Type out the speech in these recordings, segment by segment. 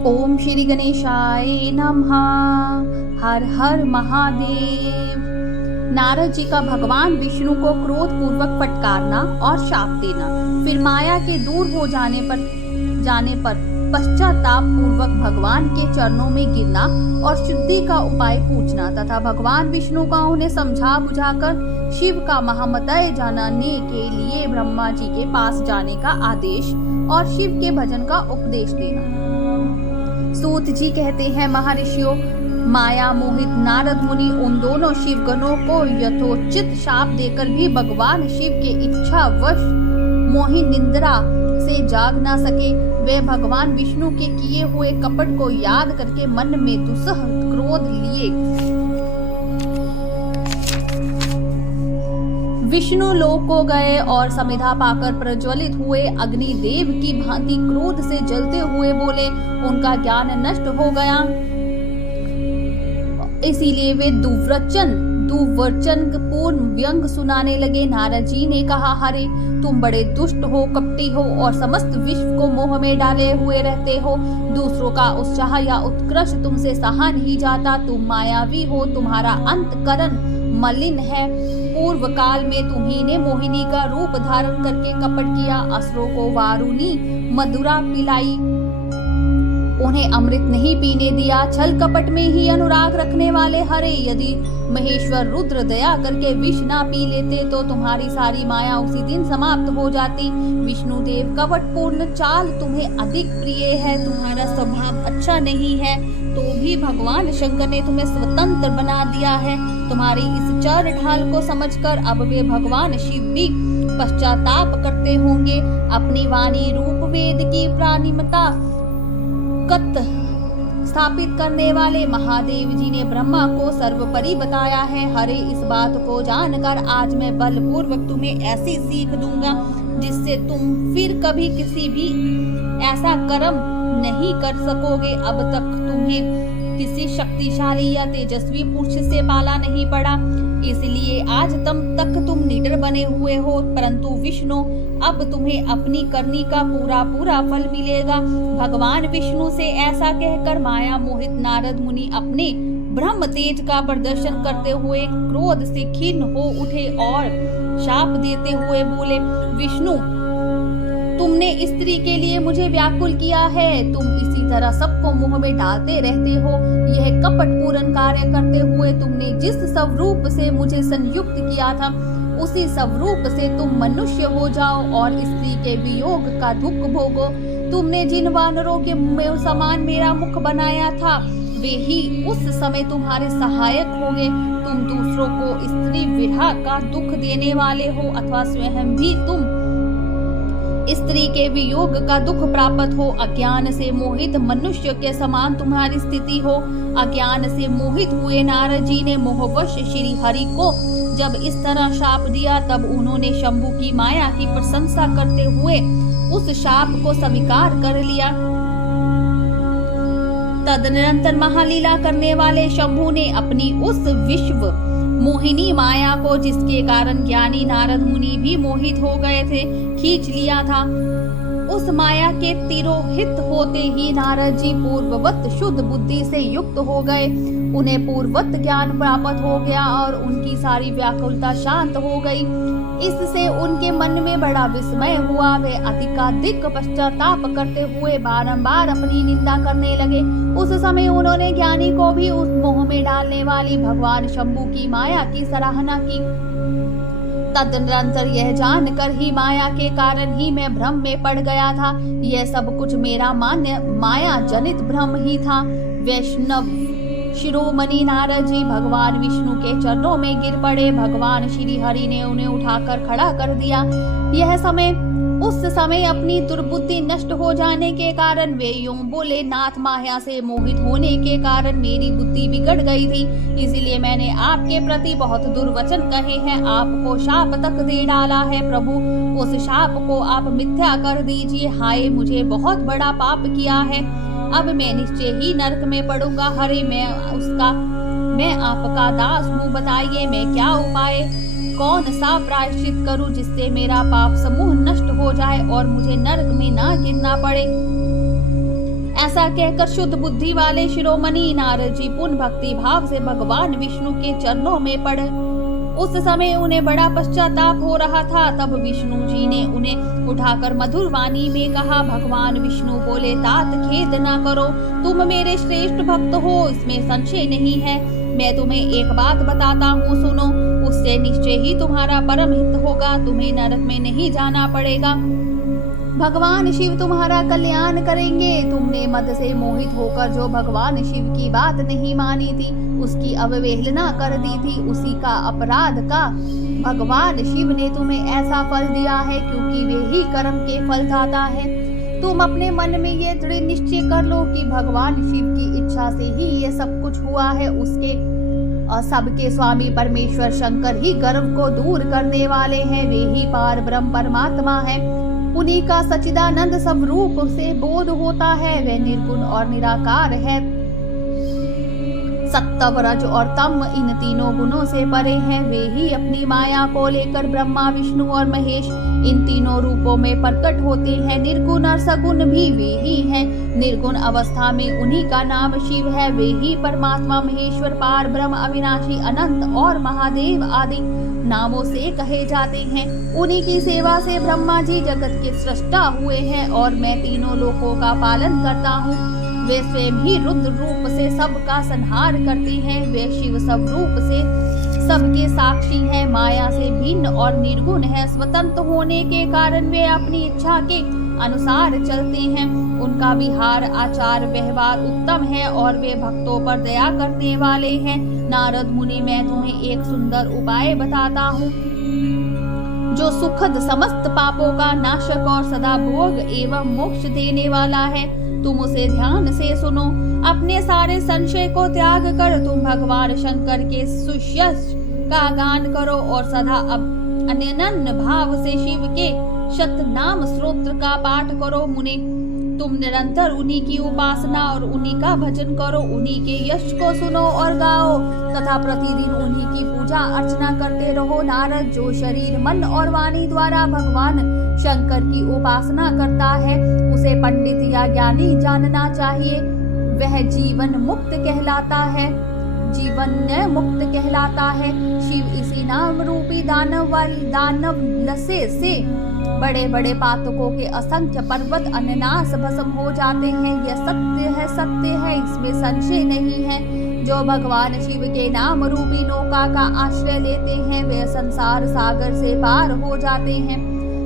ओम श्री गणेशाय नमः। हर हर महादेव। नारद जी का भगवान विष्णु को क्रोध पूर्वक फटकारना और शाप देना, फिर माया के दूर हो जाने पर पश्चाताप पूर्वक भगवान के चरणों में गिरना और शुद्धि का उपाय पूछना तथा भगवान विष्णु का उन्हें समझा बुझाकर शिव का महामतय जानने के लिए ब्रह्मा जी के पास जाने का आदेश और शिव के भजन का उपदेश देना। सूत जी कहते हैं, महर्षियों, माया मोहित नारद मुनि उन दोनों शिवगणों को यथोचित शाप देकर भी भगवान शिव के इच्छा वश मोहि निंद्रा से जाग ना सके। वे भगवान विष्णु के किए हुए कपट को याद करके मन में दुसह क्रोध लिए विष्णु लोक को गए और समिधा पाकर प्रज्वलित हुए अग्निदेव की भांति क्रोध से जलते हुए बोले। उनका ज्ञान नष्ट हो गया, इसीलिए वे दुर्वचन पूर्ण व्यंग सुनाने लगे। नारद जी ने कहा, हरे तुम बड़े दुष्ट हो, कपटी हो और समस्त विश्व को मोह में डाले हुए रहते हो। दूसरों का उत्साह या उत्कृष्ट तुमसे सहा नहीं जाता। तुम मायावी हो, तुम्हारा अंतकरण मलिन है। पूर्व काल में तुम्ही ने मोहिनी का रूप धारण करके कपट किया, असुरों को वारुणी मधुरा पिलाई, उन्हें अमृत नहीं पीने दिया। छल कपट में ही अनुराग रखने वाले हरे, यदि महेश्वर रुद्र दया करके विष ना पी लेते तो तुम्हारी सारी माया उसी दिन समाप्त हो जाती। विष्णु देव कपट पूर्ण चाल तुम्हें अधिक प्रिय है। तुम्हारा स्वभाव अच्छा नहीं है तो भी भगवान शंकर ने तुम्हें स्वतंत्र बना दिया है। तुम्हारी इस चाल ढाल को समझकर अब वे भगवान शिव भी पश्चाताप करते होंगे। अपनी वाणी रूप वेद की प्राणिमता स्थापित करने वाले महादेव जी ने ब्रह्मा को सर्वोपरि बताया है। हरे, इस बात को जानकर आज मैं बलपूर्वक तुम्हें ऐसी सीख दूंगा जिससे तुम फिर कभी किसी भी ऐसा कर्म नहीं कर सकोगे। अब तक तुम्हें किसी शक्तिशाली या तेजस्वी पुरुष से पाला नहीं पड़ा, इसलिए आज तक तुम निडर बने हुए हो। परंतु विष्णु, अब तुम्हें अपनी करनी का पूरा फल मिलेगा। भगवान विष्णु से ऐसा कहकर माया मोहित नारद मुनि अपने ब्रह्म तेज का प्रदर्शन करते हुए क्रोध से खिन्न हो उठे और शाप देते हुए बोले, विष्णु, तुमने स्त्री के लिए मुझे व्याकुल किया है। तुम इसी तरह सबको मुंह में डालते रहते हो। यह कपट पूर्ण कार्य करते हुए तुमने जिस स्वरूप से मुझे संयुक्त किया था उसी स्वरूप से तुम मनुष्य हो जाओ और स्त्री के वियोग का दुख भोगो। तुमने जिन वानरों के समान मेरा मुख बनाया था वे ही उस समय तुम्हारे सहायक होंगे। तुम दूसरों को स्त्री विरह का दुख देने वाले हो अथवा स्वयं भी तुम स्त्री के वियोग का दुख प्राप्त हो। अज्ञान से मोहित मनुष्य के समान तुम्हारी स्थिति हो। अज्ञान से मोहित हुए नारद जी ने मोहवश श्री हरि को जब इस तरह शाप दिया तब उन्होंने शंभु की माया की प्रशंसा करते हुए उस शाप को स्वीकार कर लिया। तदनंतर महालीला करने वाले शंभु ने अपनी उस विश्व मोहिनी माया को, जिसके कारण ज्ञानी नारद मुनि भी मोहित हो गए थे, खींच लिया था। उस माया के तिरोहित होते ही नारद जी पूर्ववत शुद्ध बुद्धि से युक्त हो गए। उन्हें पूर्ववत ज्ञान प्राप्त हो गया और उनकी सारी व्याकुलता शांत हो गई। इससे उनके मन में बड़ा विस्मय हुआ। वे अधिकाधिक पश्चाताप करते हुए बारंबार अपनी निंदा करने लगे। उस समय उन्होंने ज्ञानी को भी उस मोह में डालने वाली भगवान शंभु की माया की सराहना की। तदनंतर यह जानकर ही माया के कारण ही मैं भ्रम में पड़ गया था। यह सब कुछ मेरा माया जनित भ्रम ही था। वैष्णव शिरोमणि नारद जी भगवान विष्णु के चरणों में गिर पड़े। भगवान श्री हरि ने उन्हें उठाकर खड़ा कर दिया। उस समय अपनी दुर्बुद्धि नष्ट हो जाने के कारण वे यूं बोले, नाथ, माया से मोहित होने के कारण मेरी बुद्धि बिगड़ गई थी, इसलिए मैंने आपके प्रति बहुत दुर्वचन कहे हैं, आपको शाप तक दे डाला है। प्रभु, उस शाप को आप मिथ्या कर दीजिए। हाय, मुझे बहुत बड़ा पाप किया है, अब मैं निश्चय ही नरक में पड़ूंगा। हरे, मैं आपका दास हूँ, बताइए मैं क्या उपाय, कौन सा प्रायश्चित करूं जिससे मेरा पाप समूह नष्ट हो जाए और मुझे नरक में ना गिरना पड़े। ऐसा कहकर शुद्ध बुद्धि वाले शिरोमणि नारद जी पूर्ण भक्ति भाव से भगवान विष्णु के चरणों में पड़े। उस समय उन्हें बड़ा पश्चाताप हो रहा था। तब विष्णु जी ने उन्हें उठाकर मधुर वाणी में कहा। भगवान विष्णु बोले, तात खेद ना करो, तुम मेरे श्रेष्ठ भक्त हो, इसमें संशय नहीं है। मैं तुम्हें एक बात बताता हूँ, सुनो, उससे निश्चय ही तुम्हारा परम हित होगा, तुम्हें नरक में नहीं जाना पड़ेगा। भगवान शिव तुम्हारा कल्याण करेंगे। तुमने मद से मोहित होकर जो भगवान शिव की बात नहीं मानी थी, उसकी अवहेलना कर दी थी, उसी का अपराध का भगवान शिव ने तुम्हें ऐसा फल दिया है, क्योंकि वे ही कर्म के फल दाता है। तुम अपने मन में ये दृढ़ निश्चय कर लो कि भगवान शिव की इच्छा से ही ये सब कुछ हुआ है। उसके और सबके स्वामी परमेश्वर शंकर ही गर्व को दूर करने वाले हैं। वे ही पार ब्रह्म परमात्मा है। उन्हीं का सच्चिदानंद स्वरूप से बोध होता है। वे निर्गुण और निराकार है। सत्व, रज और तम इन तीनों गुणों से परे हैं। वे ही अपनी माया को लेकर ब्रह्मा, विष्णु और महेश इन तीनों रूपों में प्रकट होते हैं। निर्गुण और सगुण भी वे ही हैं। निर्गुण अवस्था में उन्हीं का नाम शिव है। वे ही परमात्मा, महेश्वर, पार ब्रह्म, अविनाशी, अनंत और महादेव आदि नामों से कहे जाते हैं। उन्हीं की सेवा से ब्रह्मा जी जगत के सृष्टा हुए हैं और मैं तीनों लोकों का पालन करता हूँ। वे स्वयं ही रुद्र रूप से सबका संहार करते हैं। वे शिव स्वरूप से सबके साक्षी हैं। माया से भिन्न और निर्गुण है। स्वतंत्र होने के कारण वे अपनी इच्छा के अनुसार चलते हैं। उनका विहार, आचार, व्यवहार उत्तम है और वे भक्तों पर दया करने वाले हैं। नारद मुनि, मैं तुम्हें एक सुंदर उपाय बताता हूँ, जो सुखद, समस्त पापों का नाशक और सदा भोग एवं मोक्ष देने वाला है। तुम उसे ध्यान से सुनो। अपने सारे संशय को त्याग कर तुम भगवान शंकर के सुयश का गान करो और सदा अनन्य भाव से शिव के शत नाम स्तोत्र का पाठ करो। मुने, तुम निरंतर उन्हीं की उपासना और उन्हीं का भजन करो। उन्हीं के यश को सुनो और गाओ तथा प्रतिदिन उन्हीं की पूजा अर्चना करते रहो। नारद, जो शरीर, मन और वाणी द्वारा भगवान शंकर की उपासना करता है, उसे पंडित या ज्ञानी जानना चाहिए। वह जीवन मुक्त कहलाता है। जीवन मुक्त कहलाता है। शिव इसी नाम रूपी दानव लसे से बड़े बड़े पातकों के असंख्य पर्वत अनायास भस्म हो जाते हैं। यह सत्य है, इसमें संशय नहीं है। जो भगवान शिव के नाम रूपी नौका का आश्रय लेते हैं, वे संसार सागर से पार हो जाते हैं।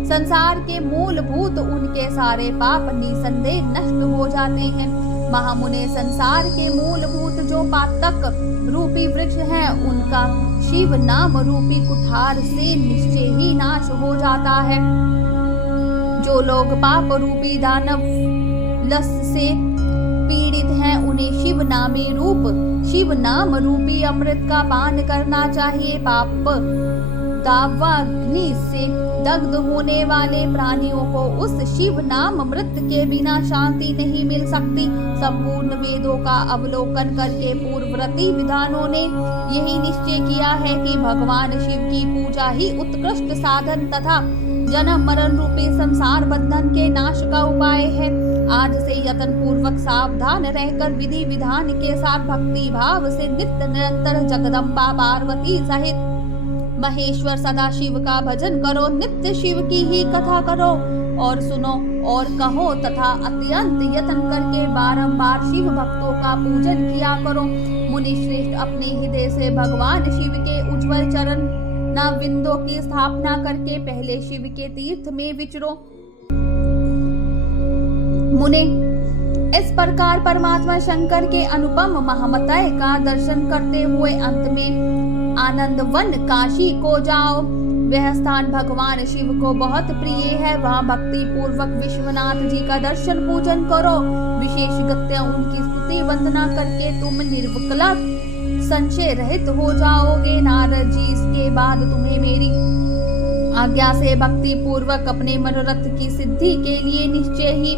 संसार के मूलभूत उनके सारे पाप निसंदेह नष्ट हो जाते हैं। महामुने, संसार के मूलभूत जो पातक रूपी वृक्ष है, उनका शिव नाम रूपी कुठार से निश्चय ही नाश हो जाता है। जो लोग पाप रूपी दानव लस से पीड़ित हैं, उन्हें शिव नाम रूपी अमृत का पान करना चाहिए। पाप दावाग्नि से दग्ध होने वाले प्राणियों को उस शिव नाम अमृत के बिना शांति नहीं मिल सकती। संपूर्ण वेदों का अवलोकन करके पूर्ववर्ती विद्वानों ने यही निश्चय किया है कि भगवान शिव की पूजा ही उत्कृष्ट साधन तथा जन्म मरण रूपी संसार बंधन के नाश का उपाय है। आज से यत्न पूर्वक सावधान रहकर विधि विधान के साथ भक्ति भाव से नित्य निरंतर जगदम्बा पार्वती सहित महेश्वर सदाशिव का भजन करो। नित्य शिव की ही कथा करो और सुनो और कहो तथा अत्यंत यत्न करके बारंबार शिव भक्तों का पूजन किया करो। मुनि श्रेष्ठ, अपने हृदय से भगवान शिव के उज्ज्वल चरण बिंदों की स्थापना करके पहले शिव के तीर्थ में विचरो। मुने, इस प्रकार परमात्मा शंकर के अनुपम महामतय का दर्शन करते हुए अंत में आनंद वन काशी को जाओ। वह स्थान भगवान शिव को बहुत प्रिय है। वहाँ भक्ति पूर्वक विश्वनाथ जी का दर्शन पूजन करो। विशेष गत्या उनकी स्तुति वंदना करके तुम निर्विकल्प संशय रहित हो जाओगे। नारद जी, इसके बाद तुम्हें मेरी आज्ञा से भक्ति पूर्वक अपने मनोरथ की सिद्धि के लिए निश्चय ही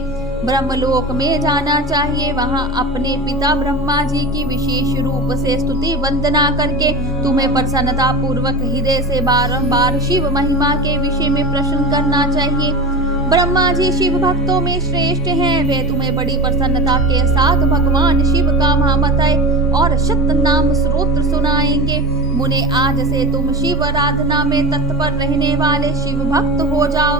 ब्रह्मलोक में जाना चाहिए। वहां अपने पिता ब्रह्मा जी की विशेष रूप से स्तुति वंदना करके तुम्हें प्रसन्नता पूर्वक हृदय से बारंबार शिव महिमा के विषय में प्रश्न करना चाहिए। ब्रह्मा जी शिव भक्तों में श्रेष्ठ हैं। वे तुम्हें बड़ी प्रसन्नता के साथ भगवान शिव का महामतय और शत नाम स्तोत्र सुनाएंगे। मुने, आज से तुम शिव आराधना में तत्पर रहने वाले शिव भक्त हो जाओ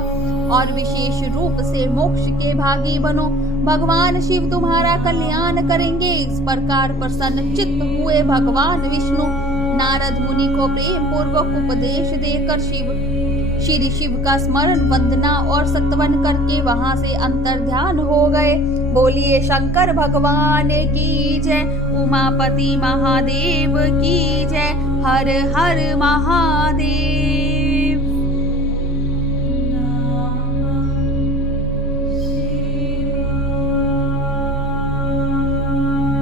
और विशेष रूप से मोक्ष के भागी बनो। भगवान शिव तुम्हारा कल्याण करेंगे। इस प्रकार प्रसन्न चित्त हुए भगवान विष्णु नारद मुनि को प्रेम पूर्वक उपदेश देकर श्री शिव का स्मरण, वंदना और सत्वन करके वहां से अंतर ध्यान हो गए। बोलिए शंकर भगवान की जय, उमापति महादेव की जय। हर हर महादेव।